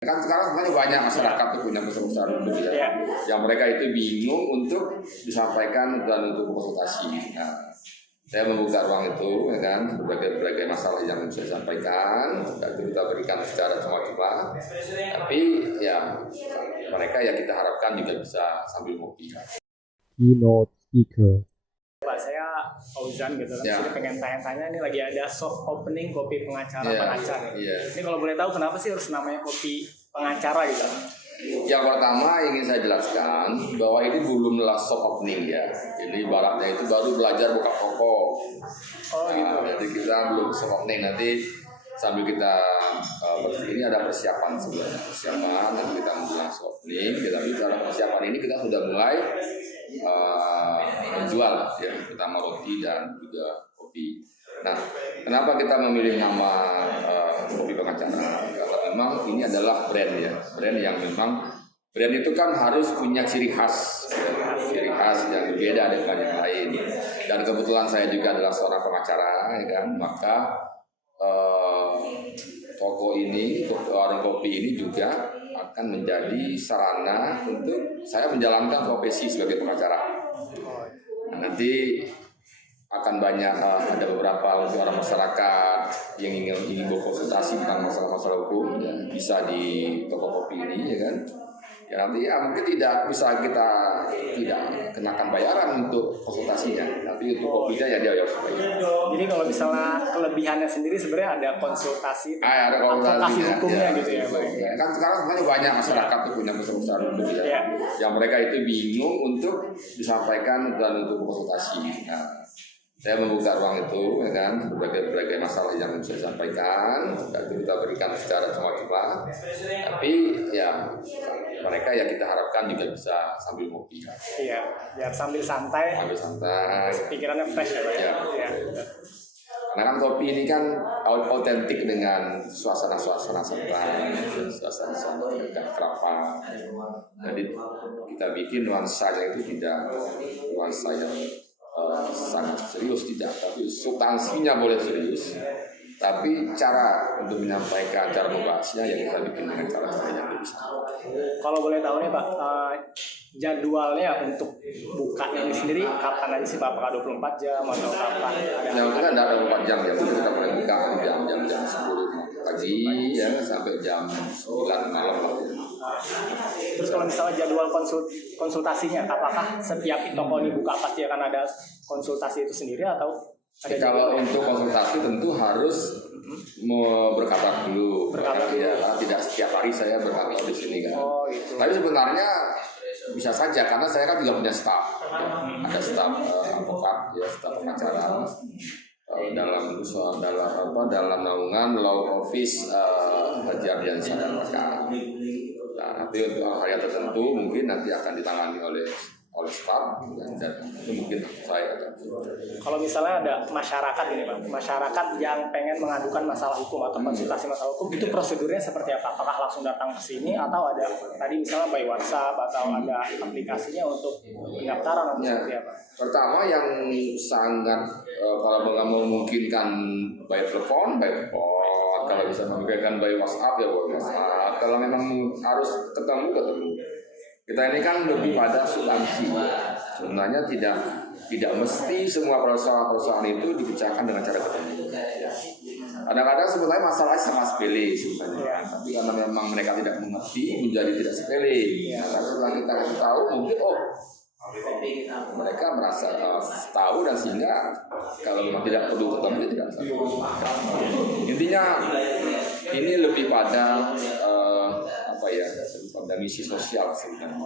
Kan sekarang sebenarnya banyak masyarakat tuh punya besar-besar hukum ya, yang mereka itu bingung untuk disampaikan dan untuk konsultasi. Nah, saya membuka ruang itu, ya kan, berbagai masalah yang bisa disampaikan, itu kita berikan secara cuma-cuma. Tapi ya mereka ya kita harapkan juga bisa sambil ngopi. Keynote speaker. Pak, saya Fauzan gitu kan, Jadi pengen tanya-tanya, ini lagi ada soft opening kopi pengacara pengacara. Ini kalau boleh tahu kenapa sih harus namanya kopi pengacara gitu? Yang pertama ingin saya jelaskan bahwa ini belumlah soft opening ya. Ini ibaratnya itu baru belajar buka toko. Oh gitu. Jadi kita belum soft opening, nanti sambil kita ini ada persiapan sebenarnya. Nanti kita menjelang soft opening, kita bicara persiapan ini kita sudah mulai menjual ya, pertama roti dan juga kopi. Nah, kenapa kita memilih nama kopi pengacara? Karena memang ini adalah brand ya, brand yang memang brand itu kan harus punya ciri khas yang berbeda dengan yang lain. Dan kebetulan saya juga adalah seorang pengacara, ya kan, maka toko ini, warung kopi ini juga akan menjadi sarana untuk saya menjalankan profesi sebagai pengacara. Nah, nanti akan banyak ada beberapa orang masyarakat yang ingin berkonsultasi tentang masalah-masalah hukum, ya, bisa di toko kopi ini, ya kan. Ya nanti ya mungkin tidak bisa kita kenakan bayaran untuk konsultasinya, tapi untuk kopinya ya dia Jadi kalau misalnya kelebihannya sendiri sebenarnya ada konsultasi, ada konsultasi hukumnya ya, gitu ya, Pak. Kan sekarang sebenarnya banyak masyarakat tuh punya besar hukum ya, yang mereka itu bingung untuk disampaikan dan untuk konsultasi. Nah, saya membuka ruang itu, ya kan, berbagai masalah yang bisa disampaikan, itu kita berikan secara cuma-cuma. Tapi ya mereka ya kita harapkan juga bisa sambil ngopi. Iya, biar sambil santai. Pikirannya fresh ya, Pak. Ya. Karena kan kopi ini kan autentik dengan suasana santai, suasana keakraban. Jadi kita bikin nuansanya itu tidak nuansa yang sangat serius, tidak, tapi substansinya boleh serius, tapi cara untuk menyampaikan, cara membahasnya yang kita bikin dengan cara yang lebih santai. Kalau boleh tahu nih Pak, jadwalnya untuk buka ini sendiri kapan aja sih Pak? Apakah 24 jam atau kapan? Yang kita tidak 24 jam ya, kita mulai buka jam 10 pagi ya sampai jam 9 malam lah. Terus kalau misalnya jadwal konsultasinya, apakah setiap toko ini buka pasti akan ada konsultasi itu sendiri atau ada kalau untuk konsultasi tentu harus berkabar dulu. Ya, tidak setiap hari saya berkabar di sini kan. Oh, gitu. Tapi sebenarnya bisa saja karena saya kan juga punya staf. Ada staf advokat ya, staf pengacara dalam naungan law office Haji Ardian Sadar. Nah, nanti untuk hal yang tertentu mungkin nanti akan ditangani oleh staf dan itu mungkin saya. Kalau misalnya ada masyarakat ini Pak, masyarakat yang pengen mengadukan masalah hukum atau konsultasi masalah hukum, itu prosedurnya seperti apa? Apakah langsung datang ke sini atau ada tadi misalnya by WhatsApp atau ada aplikasinya untuk pendaftaran atau seperti apa? Pertama yang sangat kalau memungkinkan by telepon, kalau bisa memungkinkan by WhatsApp ya by WhatsApp. Kalau memang harus ketemu. Kita ini kan lebih pada substansi. Sebenarnya tidak mesti semua perusahaan itu dibicarakan dengan cara ketemu. Kadang-kadang sebenarnya masalahnya sangat sepele sebenarnya. Tapi karena memang mereka tidak mengerti menjadi tidak sepele. Karena setelah kita tahu mungkin mereka merasa tahu dan sehingga kalau memang tidak perlu ketemu tidak tahu. Intinya ini lebih pada pada misi sosial sebenarnya.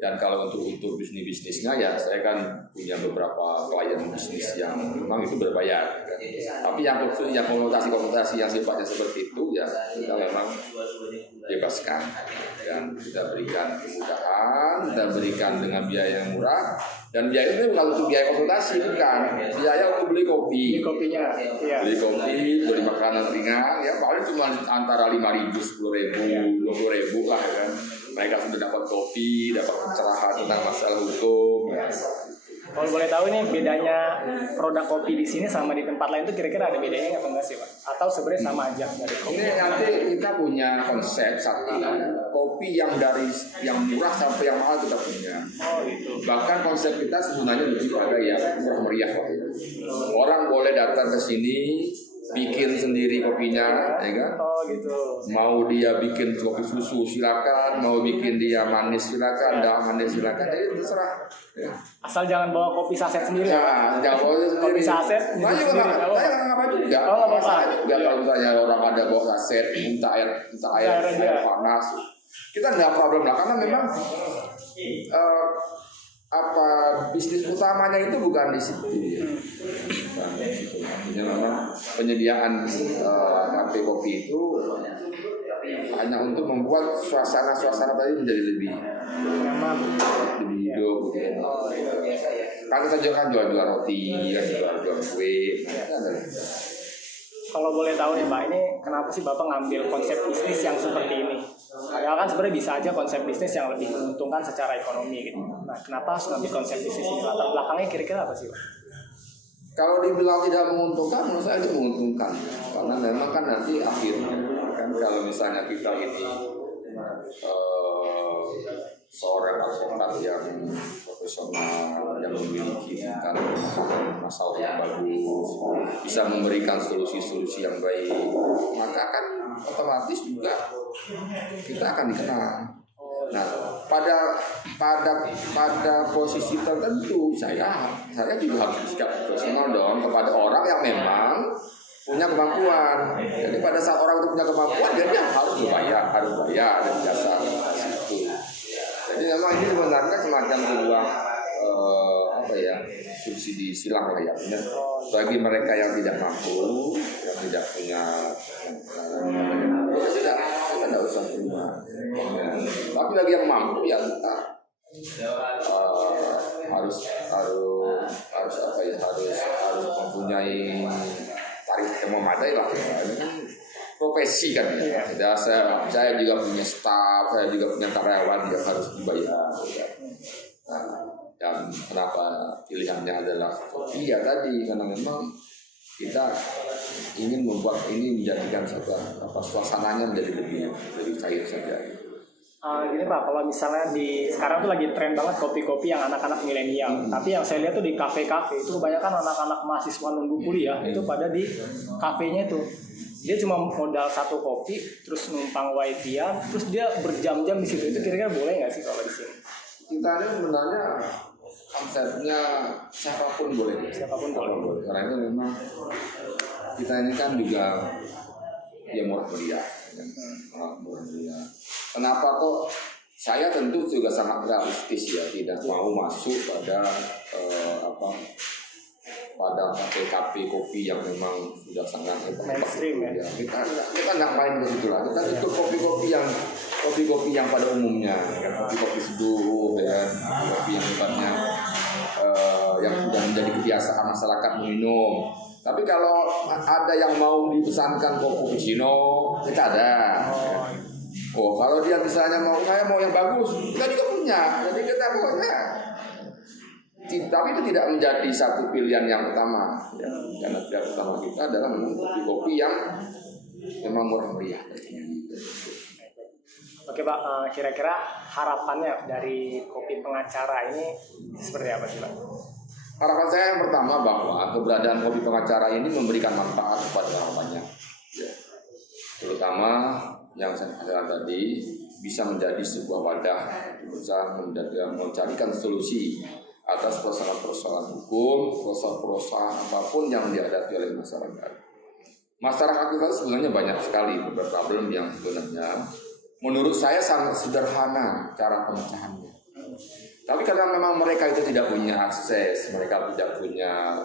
Dan kalau untuk bisnisnya ya saya kan punya beberapa klien bisnis yang memang itu berbayar kan. Tapi yang konsultasi yang sifatnya seperti itu ya kita memang bebaskan dan kita berikan kemudahan, kita berikan dengan biaya yang murah. Dan biaya itu bukan untuk biaya konsultasi, bukan biaya untuk beli kopi, beli kopi, beli makanan ringan, ya paling cuma antara 5.000, 10.000, 20.000 lah kan. Mereka sudah dapat kopi, dapat pencerahan tentang masalah hukum. Ya. Kalau boleh tahu nih bedanya produk kopi di sini sama di tempat lain tuh kira-kira ada bedanya nggak enggak sih Pak? Atau sebenarnya sama aja dari kopi? Ini nanti kita punya konsep satu kopi yang dari yang murah sampai yang mahal kita punya. Oh gitu. Bahkan konsep kita sebenarnya lebih pada yang murah meriah waktu itu. Orang boleh datang ke sini bikin sendiri kopinya, ya kan? Oh gitu. Mau dia bikin kopi susu silakan, mau bikin dia manis silakan, enggak manis silakan, jadi terserah. Ya. Asal jangan bawa kopi saset sendiri. Nah, jangan bawa sendiri. Kopi saset. Nah, juga nggak, saya nggak apa juga. Oh, nggak apa-apa. Juga kalau misalnya orang ada bawa saset, minta air panas, kita nggak problem lah, karena memang bisnis utamanya itu bukan di situ. Bukan di situ. Artinya memang penyediaan kafe kopi itu hanya untuk membuat suasana tadi menjadi lebih hidup. Gitu. Kan kita juga kan jual roti, kan jual kue. Kalau boleh tahu nih Pak, ini kenapa sih Bapak ngambil konsep bisnis yang seperti ini? Padahal kan sebenarnya bisa aja konsep bisnis yang lebih menguntungkan secara ekonomi gitu. Nah, kenapa harus ngambil konsep bisnis ini? Latar belakangnya kira-kira apa sih Pak? Kalau dibilang tidak menguntungkan, menurut saya itu menguntungkan. Karena memang kan nanti akhirnya kan kalau misalnya kita ini seorang advokat yang profesional yang memiliki tingkat masalah yang bagus, bisa memberikan solusi-solusi yang baik, maka kan otomatis juga kita akan dikenal. Nah, pada posisi tertentu saya juga harus bersikap profesional dong kepada orang yang memang punya kemampuan. Jadi pada saat orang itu punya kemampuan, dia harus bayar dan jasa situ. Jadi memang ini sebenarnya semacam sebuah subsidi silang lah ya. Bagi mereka yang tidak mampu, yang tidak punya tidak usah terima. Tapi bagi yang mampu ya kita harus mempunyai tarif yang memadai lah. Ini kan profesi kan ya. Saya juga punya staff, saya juga punya karyawan yang harus dibayar. Dan kenapa pilihannya adalah kopi ya tadi, karena memang kita ingin membuat ini menjadikan suasananya menjadi lebih cair saja. Gini Pak, kalau misalnya sekarang tuh lagi tren banget kopi-kopi yang anak-anak milenial. Tapi yang saya lihat tuh di kafe-kafe itu kebanyakan anak-anak mahasiswa nunggu kuliah itu pada di kafenya itu. Dia cuma modal satu kopi, terus numpang wifi-an, terus dia berjam-jam di situ. Itu kira-kira boleh nggak sih kalau di sini? Kita ini sebenarnya konsepnya siapapun boleh. Siapapun boleh. Karena itu memang kita ini kan juga ya murah meriah. Kenapa kok? Saya tentu juga sangat realistis ya, tidak mau masuk pada pada kafe kopi yang memang sudah sangat mainstream ya. Kita nggak main ke situ lah. Kita ikut kopi-kopi yang pada umumnya, kopi seduh, ya, kopi yang sifatnya yang sudah menjadi kebiasaan masyarakat meminum. Tapi kalau ada yang mau dipesankan cappuccino, kita ada. Oh, kalau dia misalnya saya mau yang bagus, kita juga punya. Jadi kita pokoknya. Tapi itu tidak menjadi satu pilihan yang utama. Ya. Karena pilihan utama kita adalah memang kopi-kopi yang memang murah meriah. Oke Pak, kira-kira harapannya dari kopi pengacara ini seperti apa sih Pak? Harapan saya yang pertama bahwa keberadaan kopi pengacara ini memberikan manfaat kepada orang banyak, ya. Terutama yang saya katakan tadi bisa menjadi sebuah wadah, bisa mencarikan solusi atas persoalan-persoalan hukum, persoalan apapun yang dihadapi oleh masyarakat. Masyarakat kita sebenarnya banyak sekali problem yang sebenarnya menurut saya sangat sederhana cara pemecahannya. Tapi karena memang mereka itu tidak punya akses, mereka tidak punya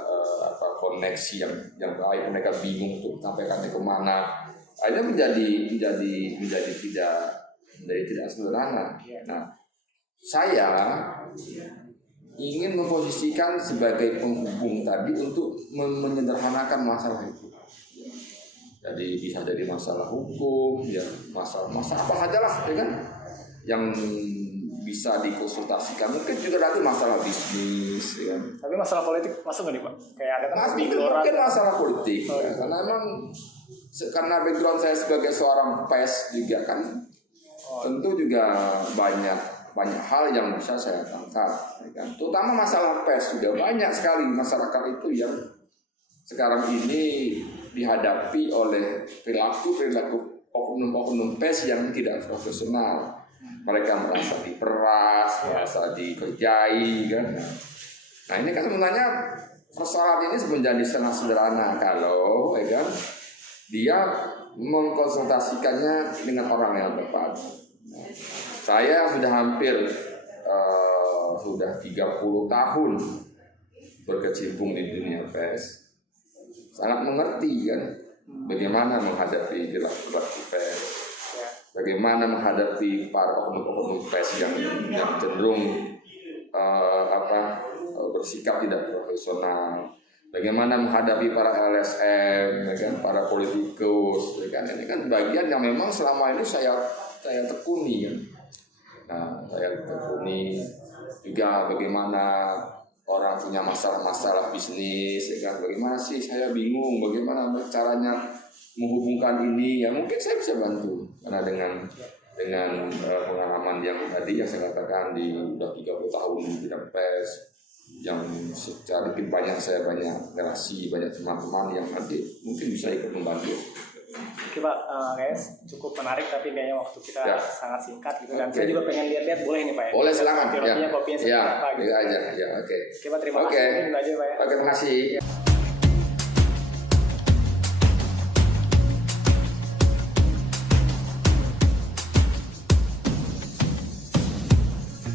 koneksi yang baik, mereka bingung untuk sampaikannya kemana, akhirnya menjadi tidak sederhana. Nah, saya ingin memposisikan sebagai penghubung tadi untuk menyederhanakan masalah itu. Jadi bisa jadi masalah hukum, ya masalah apa saja lah, ya kan, yang bisa dikonsultasikan. Mungkin juga nanti masalah bisnis, ya. Tapi masalah politik masuk nggak nih Pak? Kayak ada kan Mungkin masalah politik, ya. Karena memang karena background saya sebagai seorang pers juga kan, tentu juga banyak hal yang bisa saya tangkap, ya kan? Terutama masalah pers juga banyak sekali masyarakat itu yang sekarang ini dihadapi oleh perilaku oknum-oknum pers yang tidak profesional. Mereka merasa diperas, merasa dikerjai, kan? Nah ini kan sebenarnya persoalan ini menjadi sangat sederhana kalau, ya kan, dia mengkonsultasikannya dengan orang yang tepat. Saya sudah hampir sudah 30 tahun berkecimpung di dunia pers, sangat mengerti kan bagaimana menghadapi perilaku pers, bagaimana menghadapi para oknum-oknum pers yang cenderung bersikap tidak profesional, bagaimana menghadapi para LSM, ya kan, para politikus, ya kan. Ini kan bagian yang memang selama ini saya tekuni, kan. Nah, saya tekuni juga bagaimana orang punya masalah bisnis, ya kan. Bagaimana sih saya bingung, bagaimana caranya menghubungkan ini, ya mungkin saya bisa bantu karena dengan pengalaman yang tadi yang saya katakan di udah 30 tahun di bidang pers, yang secara saya banyak relasi, banyak teman-teman yang nanti mungkin bisa ikut membantu. Oke Pak, guys, cukup menarik tapi kayaknya waktu kita sangat singkat gitu, dan saya juga pengen lihat-lihat, boleh nih Pak ya? Boleh, silakan. Kopinya seperti apa gitu. Ya, aja. Ya, oke. Oke Pak, terima kasih. Mungkin itu aja Pak ya. Terima kasih.